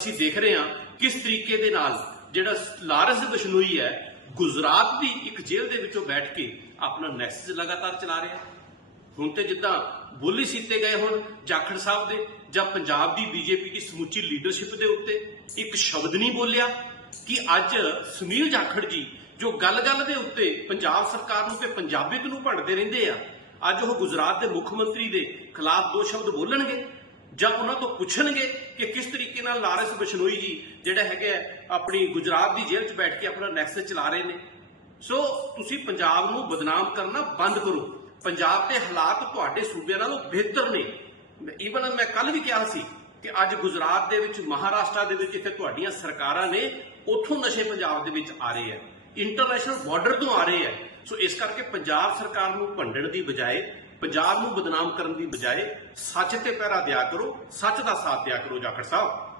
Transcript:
ਅਸੀਂ ਦੇਖ ਰਹੇ ਹਾਂ ਕਿਸ ਤਰੀਕੇ ਦੇ ਨਾਲ ਜਿਹੜਾ ਲਾਰਸ ਬਿਸ਼ਨੋਈ ਹੈ, ਗੁਜਰਾਤ ਦੀ ਇੱਕ ਜੇਲ੍ਹ ਦੇ ਵਿੱਚੋਂ ਬੈਠ ਕੇ ਆਪਣਾ ਨੈਕਸਸ ਲਗਾਤਾਰ ਚਲਾ ਰਿਹਾ ਹੁਣ ਤੇ ਜਿੱਦਾਂ ਬੋਲੀ ਸੀਤੇ ਗਏ ਹੁਣ ਜਾਖੜ ਸਾਹਿਬ ਦੇ ਜਾਂ ਪੰਜਾਬ ਦੀ ਬੀਜੇਪੀ ਦੀ ਸਮੁੱਚੀ ਲੀਡਰਸ਼ਿਪ ਦੇ ਉੱਤੇ ਇੱਕ ਸ਼ਬਦ ਨਹੀਂ ਬੋਲਿਆ ਕਿ ਅੱਜ ਸੁਨੀਲ ਜਾਖੜ ਜੀ ਜੋ ਗੱਲ-ਗੱਲ ਦੇ ਉੱਤੇ ਪੰਜਾਬ ਸਰਕਾਰ ਨੂੰ ਤੇ ਪੰਜਾਬੀਅਤ ਨੂੰ ਭੰਡਦੇ ਰਹਿੰਦੇ ਆ, ਅੱਜ ਉਹ ਗੁਜਰਾਤ ਦੇ ਮੁੱਖ ਮੰਤਰੀ ਦੇ ਖਿਲਾਫ ਦੋ ਸ਼ਬਦ ਬੋਲਣਗੇ। ਜਾਂ ਉਹਨਾਂ ਤੋਂ ਪੁੱਛਣਗੇ ਕਿ ਕਿਸ ਤਰੀਕੇ ਨਾਲ ਲਾਰੈਂਸ ਬਿਸ਼ਨੋਈ ਜੀ ਜਿਹੜਾ ਹੈਗੇ ਹੈ, ਆਪਣੀ ਗੁਜਰਾਤ ਦੀ ਜੇਲ੍ਹ 'ਚ ਬੈਠ ਕੇ ਆਪਣਾ ਨੈਕਸਸ ਚਲਾ ਰਹੇ ਨੇ। ਸੋ ਤੁਸੀਂ ਪੰਜਾਬ ਨੂੰ ਬਦਨਾਮ ਕਰਨਾ ਬੰਦ ਕਰੋ। ਪੰਜਾਬ ਦੇ ਹਾਲਾਤ ਤੁਹਾਡੇ ਸੂਬਿਆਂ ਨਾਲੋਂ ਬਿਹਤਰ ਨੇ। ਈਵਨ ਮੈਂ ਕੱਲ ਵੀ ਕਿਹਾ ਸੀ ਕਿ ਅੱਜ ਗੁਜਰਾਤ ਦੇ ਵਿੱਚ ਮਹਾਰਾਸ਼ਟਰ ਦੇ ਵਿੱਚ ਜਿੱਥੇ ਤੁਹਾਡੀਆਂ ਸਰਕਾਰਾਂ ਨੇ ਉੱਥੋਂ ਨਸ਼ੇ ਪੰਜਾਬ ਦੇ ਵਿੱਚ ਆ ਰਹੇ ਆ ਇੰਟਰਨੈਸ਼ਨਲ ਬਾਰਡਰ ਤੋਂ ਆ ਰਹੇ ਆ। ਸੋ ਇਸ ਕਰਕੇ ਪੰਜਾਬ ਸਰਕਾਰ ਨੂੰ ਭੰਡਣ ਦੀ ਬਜਾਏ, ਪੰਜਾਬ ਨੂੰ ਬਦਨਾਮ ਕਰਨ ਦੀ ਬਜਾਏ ਸੱਚ ਤੇ ਪਹਿਰਾ ਦਿਆ ਕਰੋ, ਸੱਚ ਦਾ ਸਾਥ ਦਿਆ ਕਰੋ ਜਾਖੜ ਸਾਹਿਬ।